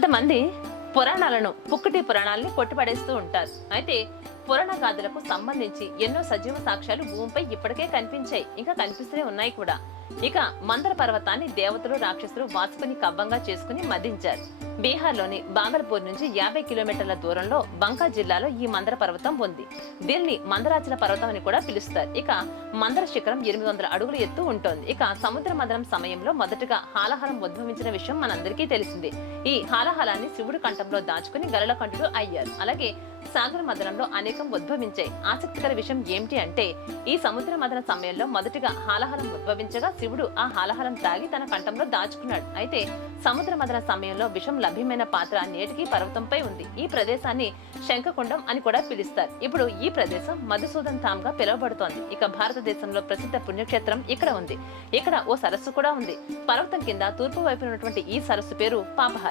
కొంతమంది పురాణాలను పుక్కటి పురాణాలని కొట్టిపడేస్తూ ఉంటారు. అయితే పురాణ గాథలకు సంబంధించి ఎన్నో సజీవ సాక్ష్యాలు భూమిపై ఇప్పటికే కనిపించాయి, ఇంకా కనిపిస్తూనే ఉన్నాయి కూడా. ఇక మందర పర్వతాన్ని దేవతలు రాక్షసులు వాసుకుని కవ్వంగా చేసుకుని మదించారు. బీహార్లోని బాగల్పూర్ నుంచి 50 కిలోమీటర్ల దూరంలో బంకా జిల్లాలో ఈ మందర పర్వతం ఉంది. దీన్ని మందరాచల పర్వతం అని కూడా పిలుస్తారు. ఇక మందర శిఖరం 800 అడుగుల ఎత్తు ఉంటుంది. ఇక సముద్ర మదనం సమయంలో మొదటగా హాలహలం ఉద్భవించిన విషయం మనందరికీ తెలిసిందే. ఈ హాలహలాన్ని శివుడు కంఠంలో దాచుకుని గరుడ కంఠుడు అయ్యారు. అలాగే సాగర మదనంలో అనేకం ఉద్భవించాయి. ఆసక్తికర విషయం ఏమిటి అంటే, ఈ సముద్ర మదన సమయంలో మొదటిగా హాలహలం ఉద్భవించగా శివుడు ఆ హాలహలం తాగి తన కంఠంలో దాచుకున్నాడు. అయితే సముద్ర మదన సమయంలో విషం లభ్యమైన పాత్ర నేటికి పర్వతంపై ఉంది. ఈ ప్రదేశాన్ని శంఖకుండం అని కూడా పిలుస్తారు. ఇప్పుడు ఈ ప్రదేశం మధుసూదన్ ధామ్ గా పిలువబడుతోంది. ఇక భారతదేశంలో ప్రసిద్ధ పుణ్యక్షేత్రం ఇక్కడ ఉంది. ఇక్కడ ఓ సరస్సు కూడా ఉంది. పర్వతం కింద తూర్పు వైపు ఉన్నటువంటి ఈ సరస్సు పేరు పాపహార్.